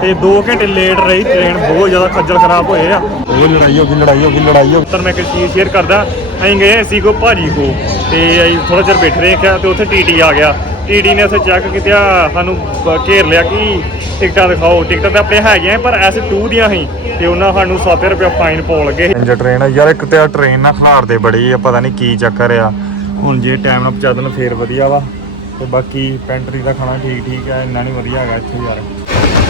ਤੇ 2 ਘੰਟੇ ਲੇਟ ਰਹੀ ਟ੍ਰੇਨ ਬਹੁਤ ਜ਼ਿਆਦਾ ਖੱਜਲ ਖਰਾਬ ਹੋਏ ਆ। ਉਹ ਲੜਾਈ ਹੋ ਗਈ ਲੜਾਈ ਹੋ ਗਈ ਲੜਾਈ ਹੋ ਤਾਂ ਮੈਂ ਇੱਕ ਚੀਜ਼ ਸ਼ੇਅਰ ਕਰਦਾ ਅਸੀਂ ਗਏ ਅਸੀਂ ਕੋ ਭਾਜੀ ਕੋ ਤੇ ਅਸੀਂ ਥੋੜਾ ਚਿਰ ਬੈਠ ਰਹੇ ਕਿਹਾ ਤੇ ਉੱਥੇ ਟੀਟੀ ਆ ਗਿਆ। ਟੀਟੀ ਨੇ ਉੱਥੇ ਚੈੱਕ ਕੀਤਾ ਸਾਨੂੰ ਘੇਰ ਲਿਆ ਕਿ ਟਿਕਟਾਂ ਦਿਖਾਓ ਟਿਕਟਾਂ ਤਾਂ ਆਪਣੇ ਹੈਗੀਆਂ ਪਰ ਐਸ 2 ਦੀਆਂ ਸੀ ਤੇ ਉਹਨਾਂ ਸਾਨੂੰ 7 ਰੁਪਏ ਫਾਈਨ ਪਾਉਣ ਲੱਗੇ। ਇੰਜ ਟ੍ਰੇਨ ਆ ਯਾਰ ਇੱਕ ਤੇ ਆ ਟ੍ਰੇਨ ਨਾ ਖਲਾਰਦੇ ਬੜੀ ਆ ਪਤਾ ਨਹੀਂ ਕੀ ਚੱਕਰ ਆ। ਹੁਣ ਜੇ ਟਾਈਮ ਨਾਲ ਪਹੁੰਚਾ ਦੇਣ ਫੇਰ ਵਧੀਆ ਵਾ। ਤੇ ਬਾਕੀ ਪੈਂਟਰੀ ਦਾ ਖਾਣਾ ਠੀਕ ਠੀਕ ਹੈ ਇੰਨਾ ਨਹੀਂ ਵਧੀਆ ਹੈਗਾ ਇੱਥੇ ਯਾਰ।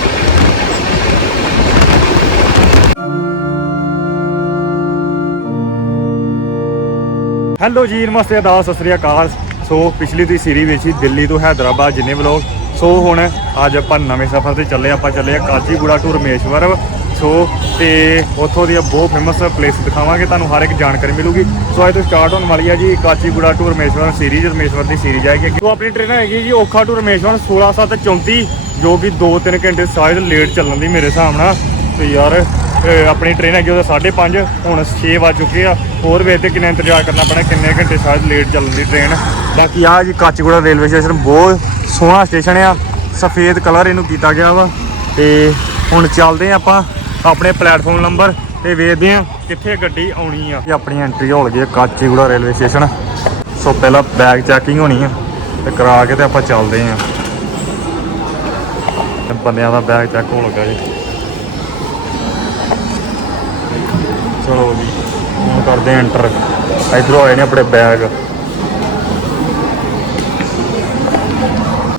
ਹੈਲੋ ਜੀ, ਨਮਸਤੇ ਅਦਾਸ ਸਤਿ ਸ੍ਰੀ ਅਕਾਲ। ਸੋ, ਪਿਛਲੀ ਦੀ ਸੀਰੀਜ਼ ਵਿੱਚ ਹੀ ਦਿੱਲੀ ਤੋਂ ਹੈਦਰਾਬਾਦ ਜਿੰਨੇ ਵਲੋਗ ਸੋ ਹੁਣ ਅੱਜ ਆਪਾਂ ਨਵੇਂ ਸਫ਼ਰ ਤੇ ਚੱਲੇ, ਆਪਾਂ ਚੱਲੇ ਆ ਕਾਚੀਗੁੜਾ ਟੂ ਰਮੇਸ਼ਵਰ ਸੋ, ਤੇ ਉੱਥੋਂ ਦੀਆਂ ਬਹੁਤ ਫੇਮਸ ਪਲੇਸ ਦਿਖਾਵਾਂਗੇ, ਤੁਹਾਨੂੰ ਹਰ ਇੱਕ ਜਾਣਕਾਰੀ ਮਿਲੂਗੀ। ਸੋ, ਅੱਜ ਤੋਂ ਸਟਾਰਟ ਹੋਣ ਵਾਲੀ ਹੈ ਜੀ ਕਾਚੀਗੁੜਾ ਟੂ ਰਮੇਸ਼ਵਰ ਸੀਰੀਜ਼ ਰਮੇਸ਼ਵਰ ਦੀ ਸੀਰੀਜ਼ ਆਏਗੀ ਸੋ, ਆਪਣੀ ਟ੍ਰੇਨ ਹੈਗੀ ਜੀ ਔਖਾ ਟੂ ਰਮੇਸ਼ਵਰ 16734 ਜੋ ਕਿ 2-3 ਘੰਟੇ ਸ਼ਾਇਦ ਲੇਟ ਚੱਲਣ ਦੀ ਮੇਰੇ ਹਿਸਾਬ ਨਾਲ। ਤੇ ਯਾਰ ਆਪਣੀ ਟ੍ਰੇਨ ਹੈਗੀ ਉਹਦਾ 5:30 ਹੁਣ 6 ਵੱਜ ਚੁੱਕੇ ਆ। ਹੋਰ ਵੇ ਤੇ ਕਿੰਨਾ ਇੰਤਜ਼ਾਰ ਕਰਨਾ ਪੈਣਾ, ਕਿੰਨੇ ਘੰਟੇ ਸ਼ਾਇਦ ਲੇਟ ਚੱਲਣ ਦੀ ਟ੍ਰੇਨ ਬਾਕੀ ਆ ਜੀ ਕਾਚੀਗੁੜਾ ਰੇਲਵੇ ਸਟੇਸ਼ਨ ਬਹੁਤ ਸੋਹਣਾ ਸਟੇਸ਼ਨ ਆ, ਸਫੇਦ ਕਲਰ ਇਹਨੂੰ ਕੀਤਾ ਗਿਆ ਵਾ। ਤੇ ਹੁਣ ਚੱਲਦੇ ਆ ਆਪਾਂ ਆਪਣੇ ਪਲੇਟਫਾਰਮ ਨੰਬਰ ਤੇ ਵੇਖਦੇ ਆ ਕਿੱਥੇ ਗੱਡੀ ਆਉਣੀ ਆ। ਇਹ ਆਪਣੀ ਐਂਟਰੀ ਹੋ ਗਈ ਕਾਚੀਗੁੜਾ ਰੇਲਵੇ ਸਟੇਸ਼ਨ ਸੋ ਪਹਿਲਾਂ ਬੈਗ ਚੈਕਿੰਗ ਹੋਣੀ ਆ ਤੇ ਕਰਾ ਕੇ ਤੇ ਆਪਾਂ ਚੱਲਦੇ ਆ। ਬੰਦਿਆਂ ਦਾ ਬੈਗ ਚੈੱਕ ਹੋਣ ਲੱਗਾ ਜੀ। ਚਲੋ ਜੀ, ਹੁਣ ਕਰਦੇ ਹਾਂ ਐਂਟਰ ਇਧਰੋਂ ਆਏ ਨੇ ਆਪਣੇ ਬੈਗ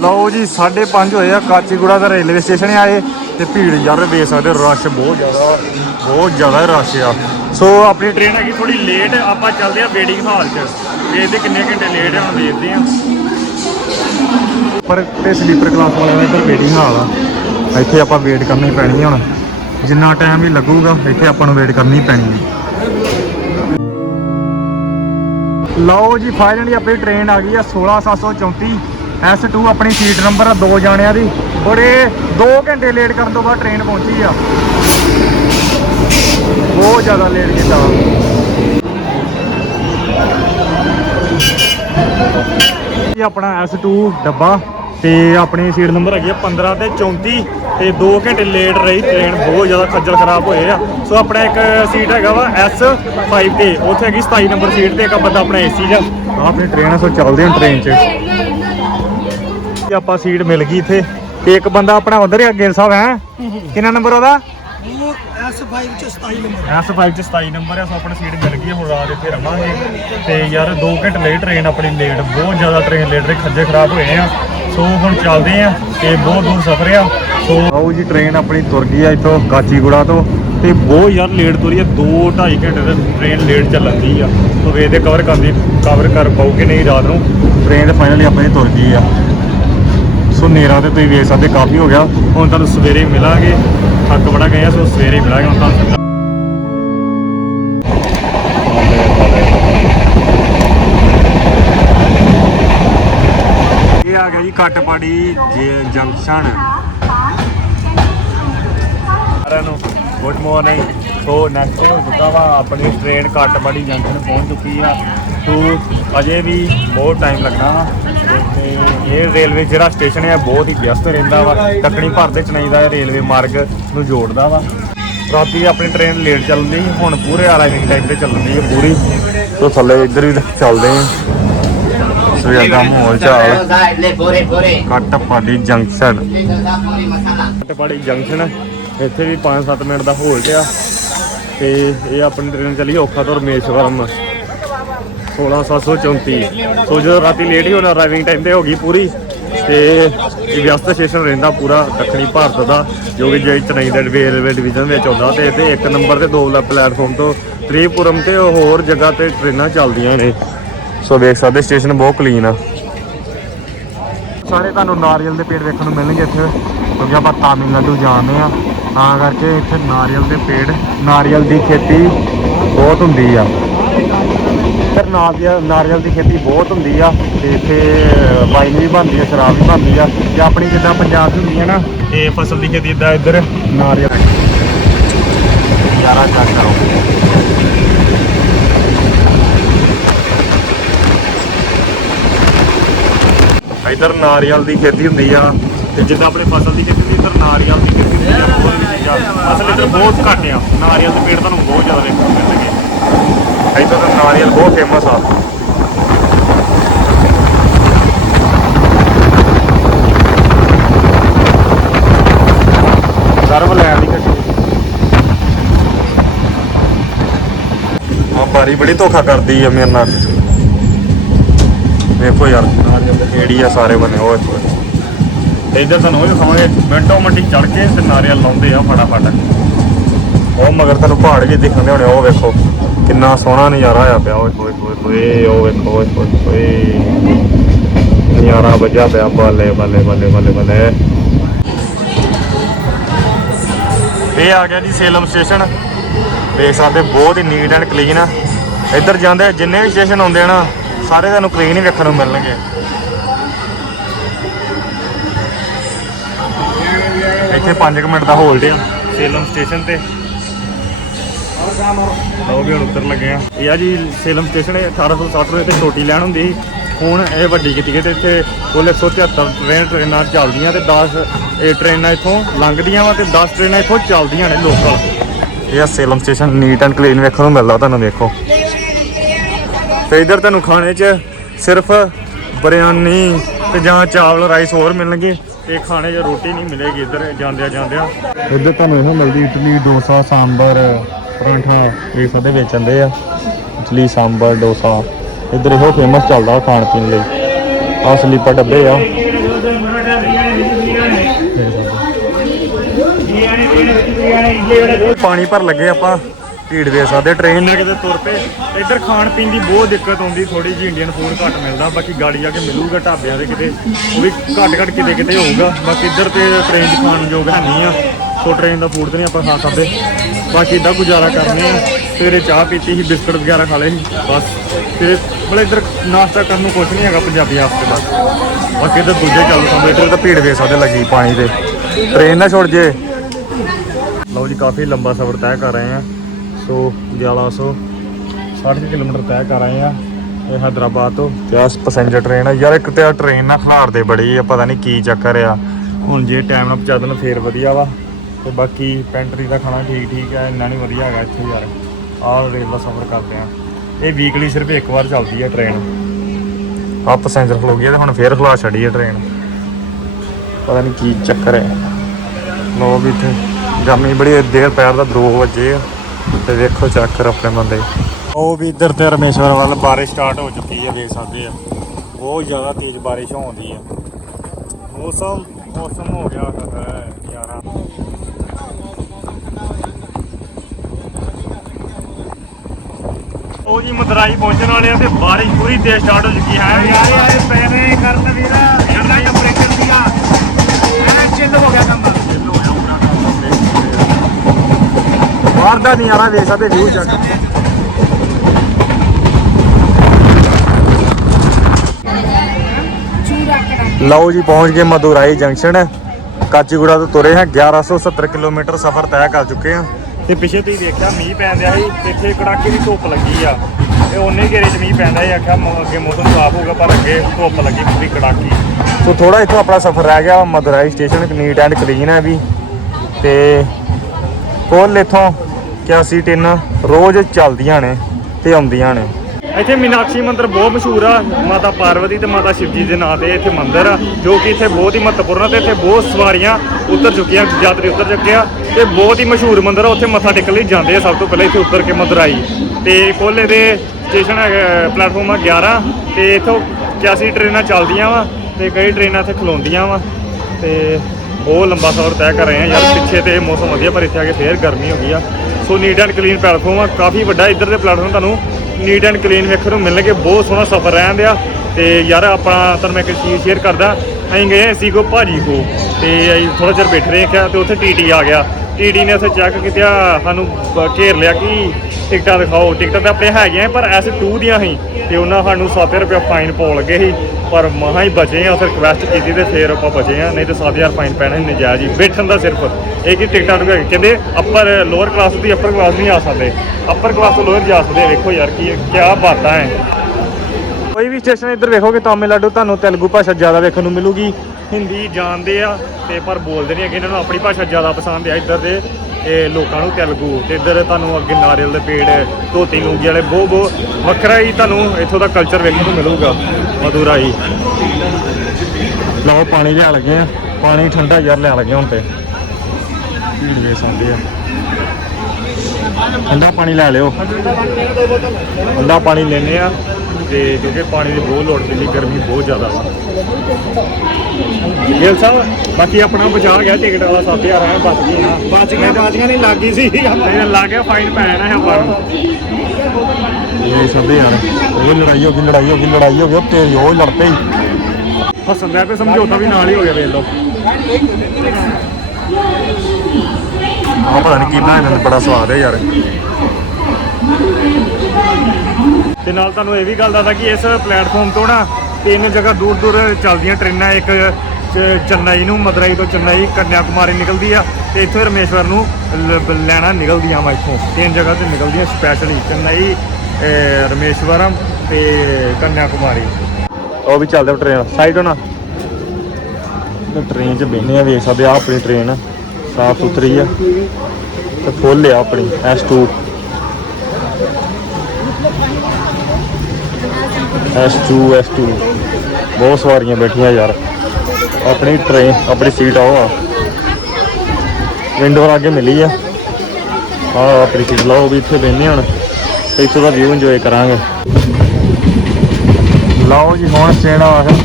ਲਓ ਜੀ 5:30 ਹੋਏ ਆ, ਕਾਚੀਗੁੜਾ ਦਾ ਰੇਲਵੇ ਸਟੇਸ਼ਨ ਆਏ ਤੇ ਭੀੜ ਯਾਰ ਵੇਖ ਸਕਦੇ ਰਸ਼ ਬਹੁਤ ਜ਼ਿਆਦਾ ਬਹੁਤ ਜ਼ਿਆਦਾ ਰਸ਼ ਆ। ਸੋ ਆਪਣੀ ਟ੍ਰੇਨ ਹੈਗੀ ਥੋੜੀ ਲੇਟ ਆਪਾਂ ਚੱਲਦੇ ਆ ਵੇਟਿੰਗ ਹਾਲ 'ਚ। ਵੇਖਦੇ ਕਿੰਨੇ ਘੰਟੇ ਲੇਟ ਆ ਹੁਣ ਵੇਖਦੇ ਆ ਪਰ ਤੇ ਸਲੀਪਰ ਕਲਾਸ ਵਾਲਿਆਂ ਦਾ ਇੱਧਰ ਵੇਟਿੰਗ ਹਾਲ ਆ। ਇੱਥੇ ਆਪਾਂ ਵੇਟ ਕਰਨੀ ਪੈਣੀ ਹੁਣ। ਜਿੰਨਾ ਟਾਈਮ ਵੀ ਲੱਗੂਗਾ, ਇੱਥੇ ਆਪਾਂ ਨੂੰ ਵੇਟ ਕਰਨੀ ਪੈਣੀ ਹੈ। ਲਓ ਜੀ ਫਾਈਨਲੀ ਆਪਣੀ ਟ੍ਰੇਨ ਆ ਗਈ ਆ 16734 S2 ਆਪਣੀ ਸੀਟ ਨੰਬਰ ਆ ਦੋ ਜਾਣਿਆਂ ਦੀ। ਬੜੇ 2 ਘੰਟੇ ਲੇਟ ਕਰਨ ਤੋਂ ਬਾਅਦ ਟ੍ਰੇਨ ਪਹੁੰਚੀ ਆ। ਬਹੁਤ ਜ਼ਿਆਦਾ ਲੇਟ ਕੀਤਾ। ਇਹ ਆਪਣਾ S2 ਡੱਬਾ। ਤੇ ਆਪਣੀ ਸੀਟ ਨੰਬਰ ਹੈਗੀ ਆ 15 ਤੇ 34 ਤੇ 2 ਘੰਟੇ ਲੇਟ ਰਹੀ ਟ੍ਰੇਨ ਬਹੁਤ ਜ਼ਿਆਦਾ ਖੱਜਲ ਖਰਾਬ ਹੋਏ ਆ। ਸੋ ਆਪਣਾ ਇੱਕ ਸੀਟ ਹੈਗਾ ਵਾ S5 ਤੇ ਉੱਥੇ ਹੈਗੀ 27 ਨੰਬਰ ਸੀਟ ਤੇ ਇੱਕ ਬੰਦਾ ਆਪਣਾ ਏਸੀ ਆ। ਆਪਣੀ ਟ੍ਰੇਨ ਆ ਸੋ ਚੱਲਦੇ ਹਾਂ ਟ੍ਰੇਨ 'ਚ। ਇਹ ਆਪਾਂ ਸੀਟ ਮਿਲ ਗਈ ਇੱਥੇ। ਤੇ ਇੱਕ ਬੰਦਾ ਆਪਣਾ ਉਧਰ ਹੀ ਅੱਗੇ ਸਾਹਿਬ ਹੈ? ਕਿੰਨਾ ਨੰਬਰ ਉਹਦਾ? ਉਹ S5 ਚ 27 ਨੰਬਰ S5 ਚ 27 ਨੰਬਰ ਆ ਸੋ ਆਪਣੀ ਸੀਟ ਮਿਲ ਗਈ ਹੁਣ ਰਾਤ ਇੱਥੇ ਰਵਾਂਗੇ। ਤੇ ਯਾਰ 2 ਘੰਟੇ ਲੇਟ ਟ੍ਰੇਨ ਆਪਣੀ ਲੇਟ ਬਹੁਤ ਜ਼ਿਆਦਾ ਟ੍ਰੇਨ ਲੇਟ ਰਹੀ ਖੱਜੇ ਖਰਾਬ ਹੋਏ ਆ। ਸੋ ਹੁਣ ਚੱਲਦੇ ਆ ਤੇ ਬਹੁਤ ਦੂਰ ਸਫ਼ਰ ਆ। ਸੋ ਆਓ ਜੀ ਟ੍ਰੇਨ ਆਪਣੀ ਤੁਰ ਗਈ ਆ ਇੱਥੋਂ ਕਾਚੀਗੁੜਾ ਤੋਂ ਤੇ ਬਹੁਤ ਯਾਰ ਲੇਟ ਤੁਰੀ ਆ 2 2.5 ਘੰਟੇ ਤੇ ਟ੍ਰੇਨ ਲੇਟ ਚੱਲਣ ਦੀ ਆ। ਸੋ ਵੇ ਵੇਖਦੇ ਕਵਰ ਕਰਦੀ ਕਵਰ ਕਰ ਪਾਉਗੇ ਨਹੀਂ ਰਾਤ ਨੂੰ। ਟ੍ਰੇਨ ਫਾਈਨਲੀ ਆਪਣੀ ਤੁਰ ਗਈ ਆ। ਸੋ ਨੇਰਾ ਤੇ ਤੁਸੀਂ ਵੇਖ ਸਕਦੇ, ਕਾਫੀ ਹੋ ਗਿਆ। ਹੁਣ ਤੁਹਾਨੂੰ ਸਵੇਰੇ ਮਿਲਾਂਗੇ, ਥੱਕ ਬੜਾ ਗਏ ਆ, ਸੋ ਸਵੇਰੇ ਮਿਲਾਂਗੇ ਹੁਣ ਤੁਹਾਨੂੰ। ਇਹ ਆ ਜੰਕਸ਼ਨ। ਸਾਰਿਆਂ ਨੂੰ ਗੁੱਡ ਮਾਰਨਿੰਗ ਸੋ ਨੈਕਸਟ ਹੋ ਚੁੱਕਾ ਵਾ ਆਪਣੀ ਟ੍ਰੇਨ ਕੱਟਪਾੜੀ ਜੰਕਸ਼ਨ ਪਹੁੰਚ ਚੁੱਕੀ ਆ। ਸੋ ਅਜੇ ਵੀ ਬਹੁਤ ਟਾਈਮ ਲੱਗਣਾ ਵਾ। ਤੇ ਇਹ ਰੇਲਵੇ ਜਿਹੜਾ ਸਟੇਸ਼ਨ ਹੈ ਬਹੁਤ ਹੀ ਵਿਅਸਤ ਰਹਿੰਦਾ ਵਾ। ਟੱਕਣੀ ਭਾਰਤ ਦੇ ਚੇਨਈ ਦਾ ਰੇਲਵੇ ਮਾਰਗ ਨੂੰ ਜੋੜਦਾ ਵਾ। ਰਾਤੀ ਆਪਣੀ ਟ੍ਰੇਨ ਲੇਟ ਚੱਲਦੀ ਹੁਣ ਪੂਰੇ ਅਰਾਈਵਿੰਗ ਟਾਈਮ ਤੇ ਚੱਲਦੀ ਹੈ ਪੂਰੀ। ਸੋ ਥੱਲੇ ਇੱਧਰ ਵੀ ਚੱਲਦੇ ਆ। Pure pure Katpadi junction. Katpadi junction ਇੱਥੇ ਵੀ 5-7 ਮਿੰਟ ਦਾ ਹੋਲਡ ਆ ਤੇ ਇਹ ਆਪਣੀ ਟ੍ਰੇਨ ਚੱਲੀ ਔਖਾ ਤੋਂ ਰਮੇਸ਼ਵਰਮ 16734 ਸੋ ਜਦੋਂ ਰਾਤੀ ਲੇਟ ਹੀ ਹੋਣਾ ਅਰਾਈਵਿੰਗ ਟਾਈਮ ਤੇ ਹੋ ਗਈ ਪੂਰੀ। ਤੇ ਇਹ ਵਿਅਸਤ ਸਟੇਸ਼ਨ ਰਹਿੰਦਾ ਪੂਰਾ ਦੱਖਣੀ ਭਾਰਤ ਦਾ ਜੋ ਕਿ ਜੇ ਚੇਨਈ ਦੇ ਰੇਲਵੇ ਡਿਵੀਜ਼ਨ ਵਿੱਚ ਆਉਂਦਾ ਤੇ ਇੱਥੇ ਇੱਕ ਨੰਬਰ ਤੇ ਦੋ ਪਲੇਟਫਾਰਮ ਤੋਂ ਤ੍ਰਿਪੁਰਮ ਤੇ ਹੋਰ ਜਗ੍ਹਾ ਤੇ ਟ੍ਰੇਨਾਂ ਚੱਲਦੀਆਂ ਨੇ। ਸੋ ਵੇਖ ਸਕਦੇ ਸਟੇਸ਼ਨ ਬਹੁਤ ਕਲੀਨ ਆ। ਸਾਰੇ ਤੁਹਾਨੂੰ ਨਾਰੀਅਲ ਦੇ ਪੇੜ ਵੇਖਣ ਨੂੰ ਮਿਲਣਗੇ ਇੱਥੇ, ਕਿਉਂਕਿ ਆਪਾਂ ਤਾਮਿਲਨਾਡੂ ਜਾਂਦੇ ਆ ਤਾਂ ਕਰਕੇ ਇੱਥੇ ਨਾਰੀਅਲ ਦੇ ਪੇੜ, ਨਾਰੀਅਲ ਦੀ ਖੇਤੀ ਬਹੁਤ ਹੁੰਦੀ ਆ। ਪਰ ਨਾਰੀਅਲ ਨਾਰੀਅਲ ਦੀ ਖੇਤੀ ਬਹੁਤ ਹੁੰਦੀ ਆ, ਤੇ ਇੱਥੇ ਵਾਈਨ ਵੀ ਬਣਦੀ ਆ, ਸ਼ਰਾਬ ਵੀ ਬਣਦੀ ਆ, ਤੇ ਆਪਣੀ ਜਿੱਦਾਂ ਪੰਜਾਬ ਦੀ ਹੁੰਦੀ ਆ ਨਾ, ਇਹ ਫਸਲ ਦੀ ਖੇਤੀ ਇਦਾਂ ਇੱਧਰ ਨਾਰੀਅਲ ਯਾਰਾ ਚੈੱਕ ਕਰੋ। ਇੱਧਰ ਨਾਰੀਅਲ ਦੀ ਖੇਤੀ ਹੁੰਦੀ ਆ ਤੇ ਜਿੱਦਾਂ ਆਪਣੇ ਫਸਲ ਦੀ ਖੇਤੀ ਹੁੰਦੀ, ਇੱਧਰ ਨਾਰੀਅਲ ਦੀ ਖੇਤੀ ਹੁੰਦੀ ਆ ਫਸਲ ਇੱਧਰ ਬਹੁਤ ਘੱਟ ਆ। ਨਾਰੀਅਲ ਦੇ ਪੇੜ ਤੁਹਾਨੂੰ ਬਹੁਤ ਜ਼ਿਆਦਾ ਵੇਖਣ ਨੂੰ ਮਿਲਣਗੇ। ਇੱਧਰ ਤਾਂ ਨਾਰੀਅਲ ਬਹੁਤ ਫੇਮਸ ਆ। ਸਰਵ ਲੈਣ ਦੀ ਗੱਡੀ ਆ ਬਾਰੀ ਬੜੀ ਧੋਖਾ ਕਰਦੀ ਆ ਮੇਰੇ ਨਾਲ। ਵੇਖੋ ਯਾਰ ਕਿਹੜੀ ਆ ਸਾਰੇ ਬਣੇ ਓਏ ਹੋਏ ਤੇ ਇੱਧਰ ਤੁਹਾਨੂੰ ਉਹ ਦਿਖਾਵਾਂਗੇ ਮਿੰਟੋ ਮਿੰਟੀ ਚੜ ਕੇ ਤੇ ਨਾਰੀਅਲ ਲਾਉਂਦੇ ਆ ਫਟਾਫਟ। ਉਹ ਮਗਰ ਤੁਹਾਨੂੰ ਪਹਾੜ ਵੀ ਦਿਖਣਦੇ ਹੋਣੇ, ਉਹ ਵੇਖੋ, ਕਿੰਨਾ ਸੋਹਣਾ ਨਜ਼ਾਰਾ ਆਇਆ ਪਿਆ। ਓਏ ਹੋਏ ਹੋਏ ਹੋਏ, ਉਹ ਵੇਖੋ, ਓਏ ਹੋਏ ਨਜ਼ਾਰਾ ਵੱਜਾ ਪਿਆ, ਬੱਲੇ ਬੱਲੇ ਬੱਲੇ ਬੱਲੇ ਬੱਲੇ। ਇਹ ਆ ਗਿਆ ਜੀ ਸੇਲਮ ਸਟੇਸ਼ਨ। ਦੇਖ ਸਕਦੇ, ਬਹੁਤ ਹੀ ਨੀਟ ਐਂਡ ਕਲੀਨ ਆ। ਇੱਧਰ ਜਾਂਦੇ, ਜਿੰਨੇ ਵੀ ਸਟੇਸ਼ਨ ਆਉਂਦੇ ਆ ਨਾ, ਸਾਰੇ ਤੁਹਾਨੂੰ ਕਲੀਨ ਹੀ ਵੇਖਣ ਨੂੰ ਮਿਲਣਗੇ। ਇੱਥੇ 5 ਮਿੰਟ ਦਾ ਹੋਲਡ ਆ। ਸੇਲਮ ਸਟੇਸ਼ਨ ਤੇ। ਲਓ ਵੀ ਹੁਣ ਉੱਤਰ ਲੱਗੇ ਆ। ਇਹ ਆ ਜੀ ਸੇਲਮ ਸਟੇਸ਼ਨ ਇਹ 1860 ਰੁਪਏ ਤੇ ਛੋਟੀ ਲੈਣ ਹੁੰਦੀ ਸੀ। ਹੁਣ ਇਹ ਵੱਡੀ ਕੀਤੀ ਗਈ ਤੇ ਇੱਥੇ ਕੁੱਲ 173 ਟ੍ਰੇਨ ਟ੍ਰੇਨਾਂ ਚੱਲਦੀਆਂ ਤੇ 10 ਇਹ ਟ੍ਰੇਨਾਂ ਇੱਥੋਂ ਲੰਘਦੀਆਂ ਵਾ ਤੇ 10 ਟ੍ਰੇਨਾਂ ਇੱਥੋਂ ਚੱਲਦੀਆਂ ਨੇ ਲੋਕਲ ਇਹ ਆ Salem station neat and clean ਵੇਖਣ ਨੂੰ ਮਿਲਦਾ ਤੁਹਾਨੂੰ ਵੇਖੋ। ਤੇ ਇਧਰ ਤੁਹਾਨੂੰ ਖਾਣੇ 'ਚ ਸਿਰਫ ਬਿਰਿਆਨੀ ਤੇ ਜਾਂ ਚਾਵਲ ਰਾਈਸ ਹੋਰ ਮਿਲਣਗੇ। ਤੇ ਖਾਣੇ 'ਚ ਰੋਟੀ ਨਹੀਂ ਮਿਲੇਗੀ ਇੱਧਰ ਜਾਂਦਿਆਂ ਜਾਂਦਿਆਂ। ਇੱਧਰ ਤੁਹਾਨੂੰ ਇਹੋ ਮਿਲਦੀ ਇਡਲੀ ਡੋਸਾ ਸਾਂਬਰ ਪਰਾਂਠਾ ਇਹ ਸਾਡੇ ਵੇਚਣਦੇ ਆ। ਇਡਲੀ ਸਾਂਬਰ ਡੋਸਾ। ਇੱਧਰ ਇਹੋ ਫੇਮਸ ਚੱਲਦਾ ਖਾਣ ਪੀਣ ਲਈ। ਆਹ ਸਲੀਪਰ ਡੱਬੇ ਆ। ਪਾਣੀ ਭਰ ਲੱਗੇ ਆਪਾਂ। ਭੀੜ ਦੇ ਸਕਦੇ ਟ੍ਰੇਨ ਇੰਨੇ ਕਿਤੇ ਤੁਰ ਪਏ। ਇੱਧਰ ਖਾਣ ਪੀਣ ਦੀ ਬਹੁਤ ਦਿੱਕਤ ਆਉਂਦੀ ਥੋੜੀ ਜਿਹੀ ਇੰਡੀਅਨ ਫੂਡ ਘੱਟ ਮਿਲਦਾ ਬਾਕੀ ਗਾੜੀ ਜਾ ਕੇ ਮਿਲੂਗਾ ਢਾਬਿਆਂ ਦੇ ਕਿਤੇ ਉਹ ਵੀ ਘੱਟ ਘੱਟ ਕਿਤੇ ਕਿਤੇ ਹੋਊਗਾ। ਬਾਕੀ ਇੱਧਰ ਤੇ ਟ੍ਰੇਨ 'ਚ ਖਾਣ ਯੋਗ ਹੈ ਨਹੀਂ ਆ ਸੋ ਟ੍ਰੇਨ ਦਾ ਫੂਡ ਤੇ ਨਹੀਂ ਆਪਾਂ ਖਾ ਸਕਦੇ। ਬਾਕੀ ਇਦਾਂ ਗੁਜ਼ਾਰਾ ਕਰਨੇ ਆ ਸਵੇਰੇ ਚਾਹ ਪੀਤੀ ਸੀ ਬਿਸਕਟ ਵਗੈਰਾ ਖਾ ਲਏ ਬਸ। ਤੇ ਮਤਲਬ ਇੱਧਰ ਨਾਸ਼ਤਾ ਕਰਨ ਨੂੰ ਕੁਝ ਨਹੀਂ ਹੈਗਾ ਪੰਜਾਬੀ ਵਾਸਤੇ ਬਸ। ਬਾਕੀ ਇੱਧਰ ਦੂਜੇ ਚੱਲ ਸਕਦੇ ਇੱਧਰ ਤਾਂ ਭੀੜ ਦੇ ਸਕਦੇ ਲੱਗੀ ਪਾਣੀ ਤੇ। ਟ੍ਰੇਨ ਨਾ ਛੁੱਟ ਜੇ। ਲਓ ਜੀ ਕਾਫੀ ਲੰਬਾ ਸਫ਼ਰ ਤੈਅ ਕਰ ਰਹੇ ਆ। ਸੋ 1100 60 ਕਿਲੋਮੀਟਰ ਤੈਅ ਕਰ ਰਹੇ ਆ ਇਹ ਹੈਦਰਾਬਾਦ ਤੋਂ। ਕਿਆ ਪੈਸੇਂਜਰ ਟ੍ਰੇਨ ਆ। ਯਾਰ ਇੱਕ ਤੇ ਆ ਟ੍ਰੇਨ ਨਾ ਖਲਾਰਦੇ ਬੜੀ ਆ ਪਤਾ ਨਹੀਂ ਕੀ ਚੱਕਰ ਆ। ਹੁਣ ਜੇ ਟਾਈਮ ਨਾਲ ਪਹੁੰਚਾ ਦੇਣ ਫੇਰ ਵਧੀਆ ਵਾ। ਤੇ ਬਾਕੀ ਪੈਂਟਰੀ ਦਾ ਖਾਣਾ ਠੀਕ ਠੀਕ ਆ, ਇੰਨਾ ਨਹੀਂ ਵਧੀਆ ਹੈਗਾ ਇੱਥੇ ਯਾਰ। ਆਹ ਰੇਲ ਦਾ ਸਫ਼ਰ ਕਰਦੇ ਆ। ਇਹ ਵੀਕਲੀ ਸਿਰਫ ਇੱਕ ਵਾਰ ਚੱਲਦੀ ਆ ਟ੍ਰੇਨ ਆ ਪੈਸੇਂਜਰ ਖਲੋ ਗਿਆ ਤੇ ਹੁਣ ਫੇਰ ਖਲਾ ਛੱਡੀ ਆ ਟ੍ਰੇਨ ਪਤਾ ਨਹੀਂ ਕੀ ਚੱਕਰ ਹੈ ਲੋ ਵੀ ਇੱਥੇ, ਗਰਮੀ ਬੜੀ ਦੇਰ ਪੈਰ ਦਾ 2 ਵਜੇ ਆ। ਤੇ ਵੇਖੋ ਚੈੱਕ ਕਰੋ ਆਪਣੇ ਬੰਦੇ। ਉਹ ਵੀ ਇੱਧਰ ਤੇ ਰਮੇਸ਼ਵਰ ਵੱਲ ਬਾਰਿਸ਼ ਸਟਾਰਟ ਹੋ ਚੁੱਕੀ ਹੈ, ਦੇਖ ਸਕਦੇ ਆ। ਬਹੁਤ ਜ਼ਿਆਦਾ ਤੇਜ਼ ਬਾਰਿਸ਼ ਹੋਉਂਦੀ ਹੈ ਮੌਸਮ ਮੌਸਮ ਹੋ ਗਿਆ ਹੈ, ਯਾਰਾ। ਉਹ ਜੀ ਮਦਰਾਈ ਪਹੁੰਚਣ ਵਾਲੇ ਆ ਤੇ ਬਾਰਿਸ਼ ਪੂਰੀ ਤੇਜ਼ ਸਟਾਰਟ ਹੋ ਚੁੱਕੀ ਹੈ। ਯਾਰ ਯਾਰ ਪੈਰੇ ਕਰਨ ਵੀਰਾ। ਬਾਹਰ ਦਾ ਨਜ਼ਾਰਾ ਵੇਖ ਸਕਦੇ ਵਿਊ ਚੱਕ ਲਓ ਜੀ ਪਹੁੰਚ ਗਏ ਮਦੁਰਾਈ ਜੰਕਸ਼ਨ। ਕਾਚੀਗੁੜਾ ਤੋਂ ਤੁਰੇ ਹਾਂ 1170 ਕਿਲੋਮੀਟਰ ਸਫ਼ਰ ਤੈਅ ਕਰ ਚੁੱਕੇ ਹਾਂ। ਤੇ ਪਿੱਛੇ ਤੁਸੀਂ ਦੇਖਿਆ ਮੀਂਹ ਪੈਂਦਿਆ ਸੀ ਇੱਥੇ ਕੜਾਕੇ ਦੀ ਧੁੱਪ ਲੱਗੀ ਆ। ਤੇ ਉਹਨੇ ਘੇਰੇ 'ਚ ਮੀਂਹ ਪੈਂਦਾ ਸੀ ਆਖਿਆ ਅੱਗੇ ਮੌਸਮ ਸਾਫ਼ ਹੋਊਗਾ ਪਰ ਅੱਗੇ ਧੁੱਪ ਲੱਗੀ ਪੂਰੀ ਕੜਾਕੀ। ਸੋ ਥੋੜਾ ਇੱਥੋਂ ਆਪਣਾ ਸਫ਼ਰ ਰਹਿ ਗਿਆ Madurai station neat and clean ਹੈ ਵੀ। ਤੇ ਕੋਲ ਇਥੋਂ 81 ਟ੍ਰੇਨਾਂ ਰੋਜ਼ ਚੱਲਦੀਆਂ ਨੇ ਤੇ ਆਉਂਦੀਆਂ ਨੇ। ਇੱਥੇ ਮੀਨਾਕਸ਼ੀ ਮੰਦਿਰ ਬਹੁਤ ਮਸ਼ਹੂਰ ਆ। ਮਾਤਾ ਪਾਰਵਤੀ ਤੇ ਮਾਤਾ ਸ਼ਿਵਜੀ ਦੇ ਨਾਂ ਤੇ ਇੱਥੇ ਮੰਦਿਰ ਆ, ਜੋ ਕਿ ਇੱਥੇ ਬਹੁਤ ਹੀ ਮਹੱਤਵਪੂਰਨ ਆ ਤੇ ਇੱਥੇ ਬਹੁਤ ਸਵਾਰੀਆਂ ਉਤਰ ਚੁੱਕੀਆਂ, ਯਾਤਰੀ ਉਤਰ ਚੁੱਕੇ ਆ ਤੇ ਬਹੁਤ ਹੀ ਮਸ਼ਹੂਰ ਮੰਦਿਰ ਆ, ਉੱਥੇ ਮੱਥਾ ਟੇਕਣ ਲਈ ਜਾਂਦੇ ਆ ਸਭ ਤੋਂ ਪਹਿਲਾਂ ਇੱਥੇ ਉਤਰ ਕੇ ਮਦੁਰਾਈ ਤੇ ਕੋਲੇ ਦੇ ਸਟੇਸ਼ਨ ਹੈਗਾ, ਪਲੇਟਫਾਰਮ ਆ 11 ਤੇ ਇੱਥੋਂ 81 ਟ੍ਰੇਨਾਂ ਚੱਲਦੀਆਂ ਵਾ ਤੇ ਕਈ ਟ੍ਰੇਨਾਂ ਇੱਥੇ ਖਲੋਂਦੀਆਂ ਵਾ। ਤੇ ਬਹੁਤ ਲੰਬਾ ਸਫ਼ਰ ਤੈਅ ਕਰ ਰਹੇ ਆ ਯਾਰ ਪਿੱਛੇ ਤੇ ਮੌਸਮ ਵਧੀਆ, ਪਰ ਇੱਥੇ ਆ ਕੇ ਫੇਰ ਗਰਮੀ ਹੋ ਗਈ ਆ। So neat and clean platform ਆ। ਕਾਫੀ ਵੱਡਾ ਇੱਧਰ ਦੇ ਪਲੇਟਫਾਰਮ ਤੁਹਾਨੂੰ ਨੀਟ ਐਂਡ ਕਲੀਨ ਵੇਖਣ ਨੂੰ ਮਿਲਣਗੇ। ਬਹੁਤ ਸੋਹਣਾ ਸਫ਼ਰ ਰਹਿਣ ਆ ਤੇ ਯਾਰ ਆਪਾਂ ਤੁਹਾਨੂੰ ਮੈਂ ਇੱਕ ਚੀਜ਼ ਸ਼ੇਅਰ ਕਰਦਾ। ਅਸੀਂ ਗਏ ਅਸੀਂ ਕੋ ਭਾਜੀ ਕੋ ਤੇ ਅਸੀਂ ਥੋੜਾ ਚਿਰ ਬੈਠੇ ਰਹੇ ਕਿਹਾ ਤੇ ਉੱਥੇ ਟੀਟੀ ਆ ਗਿਆ। ਟੀਟੀ ਨੇ ਉੱਥੇ ਚੈੱਕ ਕੀਤਾ ਸਾਨੂੰ ਘੇਰ ਲਿਆ ਕਿ ਟਿਕਟਾਂ ਦਿਖਾਓ, ਟਿਕਟਾਂ ਤਾਂ ਆਪਣੇ ਹੈਗੀਆਂ ਪਰ ਐਸ 2 ਦੀਆਂ ਸੀ ਤੇ ਉਹਨਾਂ ਸਾਨੂੰ 7000 ਰੁਪਏ ਫਾਈਨ ਪਾਉਣ ਲੱਗੇ ਸੀ। ਪਰ ਮਹਾ ਹੀ ਬਚੇ ਆ, ਫਿਰ ਰਿਕਵੈਸਟ ਕੀਤੀ ਤੇ ਫੇਰ ਆਪਾਂ ਬਚੇ ਆ, ਨਹੀਂ ਤੇ 7000 ਫਾਈਨ ਪੈਣਾ ਸੀ ਨਜਾਇਜ਼ ਹੀ। ਬੈਠਣ ਦਾ ਸਿਰਫ ਇਹ ਕਿ ਟਿਕਟਾਂ ਨੂੰ ਕਹਿੰਦੇ ਅੱਪਰ ਲੋਅਰ ਕਲਾਸ ਦੀ ਅੱਪਰ ਕਲਾਸ ਨਹੀਂ ਆ ਸਕਦੇ। ਅੱਪਰ ਕਲਾਸ ਤੋਂ ਲੋਅਰ ਜਾ ਸਕਦੇ ਵੇਖੋ ਯਾਰ ਕੀ ਕੀ ਬਾਤਾਂ ਹੈ ਕੋਈ ਵੀ ਸਟੇਸ਼ਨ ਇੱਧਰ ਵੇਖੋਗੇ, ਤਾਮਿਲਨਾਡੂ ਤੁਹਾਨੂੰ ਤੇਲਗੂ ਭਾਸ਼ਾ ਜ਼ਿਆਦਾ ਵੇਖਣ ਨੂੰ ਮਿਲੂਗੀ। ਹਿੰਦੀ, ਜਾਣਦੇ ਆ ਤੇ ਪਰ ਬੋਲਦੇ ਨਹੀਂ ਹੈਗੇ, ਇਹਨਾਂ ਨੂੰ ਆਪਣੀ ਭਾਸ਼ਾ ਜ਼ਿਆਦਾ ਪਸੰਦ ਆ ਇੱਧਰ ਦੇ ਇਹ ਲੋਕਾਂ ਨੂੰ ਤੇਲਗੂ ਤੇ ਇੱਧਰ ਤੁਹਾਨੂੰ ਅੱਗੇ ਨਾਰੀਅਲ ਦੇ ਪੇੜ, ਧੋਤੀ ਲੂੰਗੀ ਵਾਲੇ, ਬਹੁਤ ਬਹੁਤ ਵੱਖਰਾ ਹੀ ਤੁਹਾਨੂੰ ਇੱਥੋਂ ਦਾ ਕਲਚਰ ਵੇਖਣ ਨੂੰ ਮਿਲੂਗਾ, ਮਦੁਰਾਈ। ਲਓ, ਪਾਣੀ ਲਿਆ ਲੱਗੇ ਆ, ਪਾਣੀ ਠੰਡਾ ਯਾਰ ਲਿਆ ਲੱਗੇ ਹੁਣ ਤੇ। ਭੀੜ ਵੇ ਸੰਦੇ ਆ। ਠੰਡਾ ਪਾਣੀ ਲੈ ਲਿਓ। ਠੰਡਾ ਪਾਣੀ ਲੈਨੇ ਆ। ਤੇ ਕਿਉਂਕਿ ਪਾਣੀ ਦੀ ਬਹੁਤ ਲੋੜ ਪੈਂਦੀ ਗਰਮੀ ਬਹੁਤ ਜ਼ਿਆਦਾ। ਵਾ ਗਿਲ ਸਾਹਿਬ ਬਾਕੀ ਆਪਣਾ ਬਚਾ ਗਿਆ ਟਿਕਟ ਵਾਲਾ 7000 ਆ ਬਚ ਗਿਆ ਬਚ ਗਿਆ ਨਹੀਂ ਲੱਗੀ ਸੀ। ਇਹ ਲੱਗ ਗਿਆ ਫਾਈਨ ਪੈ ਜਾਣਾ ਆਪਾਂ ਨੂੰ। ਇਹ ਸੰਦੇ ਯਾਰ ਉਹ ਲੜਾਈ ਹੋ ਗਈ ਲੜਾਈ ਹੋ ਗਈ ਲੜਾਈ ਹੋ ਗਈ ਤੇਜ਼ ਉਹ ਲੜ ਪਈ। ਹੱਸਣ ਦਾ ਤੇ ਸਮਝੌਤਾ ਵੀ ਨਾਲ ਹੀ ਹੋ ਗਿਆ ਵੇਖ ਲਓ। ਆ ਪਤਾ ਨਹੀਂ ਕਿੰਨਾ ਇਹਨਾਂ ਨੂੰ ਬੜਾ ਸਵਾਦ ਹੈ ਯਾਰ। ਤੇ ਨਾਲ ਤੁਹਾਨੂੰ ਇਹ ਵੀ ਗੱਲ ਦੱਸਦਾ ਕਿ ਇਸ ਪਲੇਟਫਾਰਮ ਤੋਂ ਨਾ ਤਿੰਨ ਜਗ੍ਹਾ ਦੂਰ ਦੂਰ ਚੱਲਦੀਆਂ ਟ੍ਰੇਨਾਂ, ਇੱਕ ਚ- ਨੂੰ, ਮਦਰਾਈ ਤੋਂ ਚੇਨਈ ਕੰਨਿਆ ਕੁਮਾਰੀ ਨਿਕਲਦੀ ਆ ਤੇ ਇੱਥੋਂ ਰਮੇਸ਼ਵਰ ਨੂੰ ਲੈਣਾ ਨਿਕਲਦੀਆਂ ਵਾ ਇੱਥੋਂ। ਤਿੰਨ ਜਗ੍ਹਾ ਤੇ ਨਿਕਲਦੀਆਂ ਸਪੈਸ਼ਲੀ ਚੇਨਈ ਰਮੇਸ਼ਵਰਮ ਤੇ ਕੰਨਿਆ ਕੁਮਾਰੀ ਉਹ ਵੀ ਚੱਲਦਾ ਟ੍ਰੇਨ ਸਾਈਡ ਹੋਣਾ ਟ੍ਰੇਨ 'ਚ ਬਹਿਨੇ ਆ, ਵੇਖ ਸਕਦੇ ਆ ਆਪਣੀ ਟ੍ਰੇਨ ਸਾਫ਼ ਸੁਥਰੀ ਆ ਤੇ ਫੁੱਲ ਆ ਆਪਣੀ S2 S2 S2 ਬਹੁਤ ਸਵਾਰੀਆਂ ਬੈਠੀਆਂ ਯਾਰ। ਆਪਣੀ ਟ੍ਰੇਨ ਆਪਣੀ ਸੀਟ ਆਓ ਆ। ਵਿੰਡੋ ਲਾਗੇ ਮਿਲੀ ਆ। ਆ ਆਪਣੀ ਸੀਟ ਲਓ ਵੀ ਇੱਥੇ ਬਹਿਨੇ ਹੁਣ। ਤੇ ਇੱਥੋਂ ਦਾ ਵਿਊ ਇੰਜੋਏ ਕਰਾਂਗੇ। ਲਓ ਜੀ, ਹੁਣ ਸਟੇਸ਼ਨ ਆ ਗਿਆ।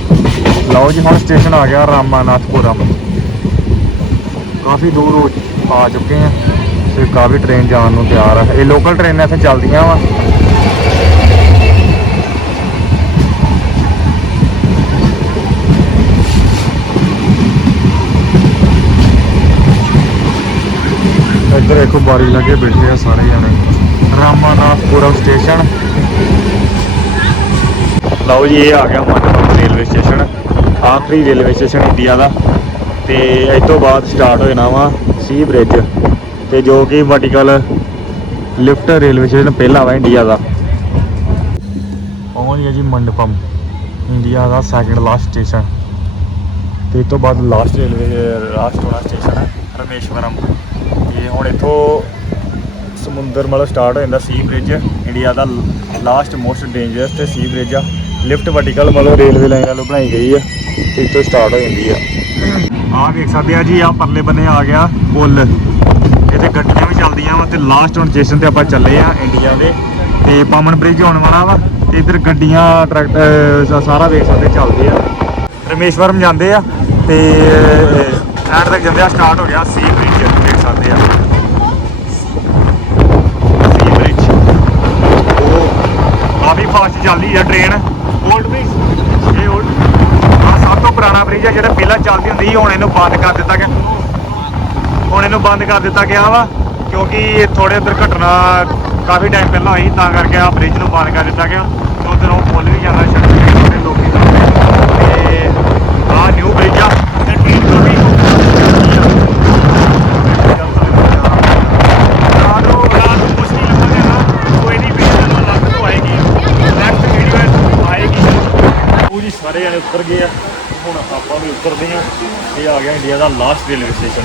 ਲਓ ਜੀ, ਹੁਣ ਸਟੇਸ਼ਨ ਆ ਗਿਆ ਰਾਮਾਨਾਥਪੁਰਮ। ਕਾਫੀ ਦੂਰ ਹੋ ਆ ਚੁੱਕੇ ਆ। ਤੇ ਕਾਫੀ ਟ੍ਰੇਨ ਜਾਣ ਨੂੰ ਤਿਆਰ ਆ। ਇਹ ਲੋਕਲ ਟ੍ਰੇਨਾਂ ਇੱਥੇ ਚੱਲਦੀਆਂ ਵਾ। ਇੱਧਰ ਦੇਖੋ ਬਾਰੀ ਲੱਗੇ ਬੈਠੇ ਆ ਸਾਰੇ ਜਣੇ। ਰਾਮਾਨਾਥਪੁਰਮ ਸਟੇਸ਼ਨ। ਲਓ ਜੀ, ਇਹ ਆ ਗਿਆ ਮਨਪੁਰ ਰੇਲਵੇ ਸਟੇਸ਼ਨ, ਆਖਰੀ ਰੇਲਵੇ ਸਟੇਸ਼ਨ ਇੰਡੀਆ ਦਾ। ਤੇ ਇਸ ਤੋਂ ਬਾਅਦ ਸਟਾਰਟ ਹੋ ਜਾਣਾ ਵਾ ਸੀ ਬ੍ਰਿਜ ਤੇ ਜੋ ਕਿ ਵਰਟੀਕਲ ਲਿਫਟ ਰੇਲਵੇ ਸਟੇਸ਼ਨ ਪਹਿਲਾ ਵਾ ਇੰਡੀਆ ਦਾ। ਪਹੁੰਚ ਗਿਆ ਜੀ ਮੰਡਪਮ, ਇੰਡੀਆ ਦਾ ਸੈਕਿੰਡ ਲਾਸਟ ਸਟੇਸ਼ਨ ਤੇ ਇਸ ਤੋਂ ਬਾਅਦ ਲਾਸਟ ਰੇਲਵੇ ਲਾਸਟ ਵਾਲਾ ਸਟੇਸ਼ਨ ਹੈ ਰਮੇਸ਼ਵਰਮ। ਇਹ ਹੁਣ ਇੱਥੋਂ ਸਮੁੰਦਰ ਮਤਲਬ ਸਟਾਰਟ ਹੋ ਜਾਂਦਾ ਸੀ ਬ੍ਰਿਜ ਇੰਡੀਆ ਦਾ ਲਾਸਟ ਮੋਸਟ ਡੇਂਜਰਸ ਤੇ ਸੀ ਬ੍ਰਿਜ ਆ। ਲਿਫਟ ਵਰਟੀਕਲ ਮਤਲਬ ਰੇਲਵੇ ਲਾਈਨ ਵੱਲੋਂ ਬਣਾਈ ਗਈ ਆ। ਤੇ ਇੱਥੋਂ ਸਟਾਰਟ ਹੋ ਜਾਂਦੀ ਆ। ਆਹ ਵੇਖ ਸਕਦੇ ਆ ਜੀ ਆ ਪਰਲੇ ਬੰਨੇ ਆ ਗਿਆ ਪੁੱਲ। ਇੱਥੇ ਗੱਡੀਆਂ ਵੀ ਚੱਲਦੀਆਂ ਵਾ ਤੇ ਲਾਸਟ ਹੁਣ ਸਟੇਸ਼ਨ ਤੇ ਆਪਾਂ ਚੱਲੇ ਆ ਇੰਡੀਆ ਦੇ। ਤੇ ਪਾਮਨ ਬ੍ਰਿਜ ਹੋਣ ਵਾਲਾ ਵਾ। ਤੇ ਇੱਧਰ ਗੱਡੀਆਂ, ਟਰੈਕਟਰ ਸਾਰਾ ਵੇਖ ਸਕਦੇ ਚੱਲਦੇ ਆ। ਰਮੇਸ਼ਵਰਮ ਜਾਂਦੇ ਆ। ਤੇ ਐਂਡ ਤੱਕ ਜਾਂਦੇ ਆ ਸਟਾਰਟ ਹੋ ਗਿਆ ਸੀ ਬ੍ਰਿਜ ਦੇਖ ਸਕਦੇ ਆ। ਸੀ ਬ੍ਰਿਜ ਉਹ ਕਾਫੀ ਫਾਸਟ ਚੱਲਦੀ ਆ ਟ੍ਰੇਨ 올ਡ ਬ੍ਰਿਜ ਇਹ 올ਡ ਆ ਸਭ ਤੋਂ ਪੁਰਾਣਾ ਬ੍ਰਿਜ ਆ ਜਿਹੜਾ ਪਹਿਲਾਂ ਚੱਲਦੀ ਹੁੰਦੀ ਸੀ ਹੁਣ ਇਹਨੂੰ ਬੰਦ ਕਰ ਦਿੱਤਾ ਗਿਆ। ਹੁਣ ਇਹਨੂੰ ਬੰਦ ਕਰ ਦਿੱਤਾ ਗਿਆ ਵਾ ਕਿਉਂਕਿ ਥੋੜੇ ਦੁਰਘਟਨਾ ਕਾਫੀ ਟਾਈਮ ਪਹਿਲਾਂ ਹੋਈ ਤਾਂ ਕਰਕੇ ਆ ਬ੍ਰਿਜ ਨੂੰ ਬੰਦ ਕਰ ਦਿੱਤਾ ਗਿਆ। ਉਧਰੋਂ ਪੁੱਲ ਵੀ ਜਾਂਦਾ ਤੇ ਛੋਟੇ ਲੋਕੀ ਜਾਂਦੇ ਤੇ ਆ ਨਿਊ ਬ੍ਰਿਜ ਆ ਤੇ ਟ੍ਰੇਨ ਕਾਫੀ ਰਾਤ ਨੂੰ ਰਾਤ ਨੂੰ ਮੁਸ਼ਕਿਲ ਲੱਗਦਾ ਨਾ ਕੋਈ ਨਹੀਂ ਵੀਡੀਓ ਨੂੰ ਲੱਗ ਤੋਂ ਆਏਗੀ ਨੈਕਸਟ ਵੀਡੀਓ ਆਏਗੀ ਉਹ ਜੀ ਸਾਰੇ ਜਣੇ ਉੱਤਰ ਗਏ ਆ ਹੁਣ ਆਪਾਂ ਵੀ ਉਤਰਦੇ ਆ ਇਹ ਆ ਗਿਆ ਇੰਡੀਆ ਦਾ ਲਾਸਟ ਰੇਲਵੇ ਸਟੇਸ਼ਨ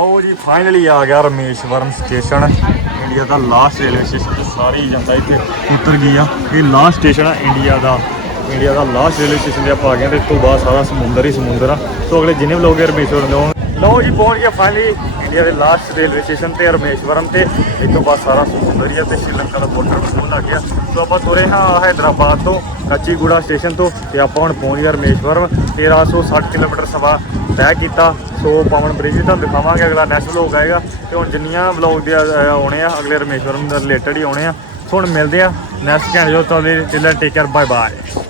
ਆਓ ਜੀ ਫਾਈਨਲੀ ਆ ਗਿਆ ਰਮੇਸ਼ਵਰਮ ਸਟੇਸ਼ਨ ਇੰਡੀਆ ਦਾ ਲਾਸਟ ਰੇਲਵੇ ਸਟੇਸ਼ਨ ਤੇ ਸਾਰੀ ਜਾਂਦਾ ਇੱਥੇ ਉਤਰ ਗਈ ਆ। ਇਹ ਲਾਸਟ ਸਟੇਸ਼ਨ ਆ ਇੰਡੀਆ ਦਾ। ਇੰਡੀਆ ਦਾ ਲਾਸਟ ਰੇਲਵੇ ਸਟੇਸ਼ਨ ਤੇ ਆਪਾਂ ਆ ਗਏ ਤੇ ਇਸ ਤੋਂ ਬਾਅਦ ਸਾਰਾ ਸਮੁੰਦਰ ਹੀ ਸਮੁੰਦਰ ਆ। ਸੋ ਅਗਲੇ ਜਿੰਨੇ ਵੀ ਲੋਕ ਰਮੇਸ਼ਵਰਮ ਦੇ ਹੋਣ ਲਓ ਜੀ, ਪਹੁੰਚ ਗਿਆ ਫਾਈਨਲੀ ਇੰਡੀਆ ਦੇ ਲਾਸਟ ਰੇਲਵੇ ਸਟੇਸ਼ਨ ਤੇ, ਰਮੇਸ਼ਵਰਮ ਤੇ। ਇੱਥੋਂ ਤੋਂ ਬਾਅਦ ਸਾਰਾ ਸਮੁੰਦਰ ਆ ਤੇ ਸ਼੍ਰੀਲੰਕਾ ਦਾ ਬਾਰਡਰ ਵੀ ਲੱਗ ਗਿਆ। ਸੋ ਆਪਾਂ ਤੁਰੇ ਹਾਂ ਹੈਦਰਾਬਾਦ ਤੋਂ, ਕੱਚੀਗੁੜਾ ਸਟੇਸ਼ਨ ਤੋਂ, ਤੇ ਆਪਾਂ ਹੁਣ ਪਹੁੰਚ ਗਏ ਰਮੇਸ਼ਵਰਮ। 1360 ਕਿਲੋਮੀਟਰ ਸਵਾ ਤੈਅ ਕੀਤਾ। ਸੋ ਪਵਨ ਬ੍ਰਿਜ ਤੁਹਾਨੂੰ ਦਿਖਾਵਾਂਗੇ, ਅਗਲਾ ਨੈਕਸਟ ਵਲੋਗ ਆਏਗਾ। ਤੇ ਹੁਣ ਜਿੰਨੀਆਂ ਵਲੋਗ ਦੇ ਆਉਣੇ ਆ, ਅਗਲੇ ਰਮੇਸ਼ਵਰਮ ਦੇ ਰਿਲੇਟਡ ਹੀ ਆਉਣੇ ਆ। ਸੋ ਹੁਣ ਮਿਲਦੇ ਆ ਨੈਕਸਟ ਘੰਟੇ ਜੋ ਤੁਹਾਡੇ ਟਿਲਰ ਟੇਕ ਕੇਅਰ ਬਾਏ ਬਾਏ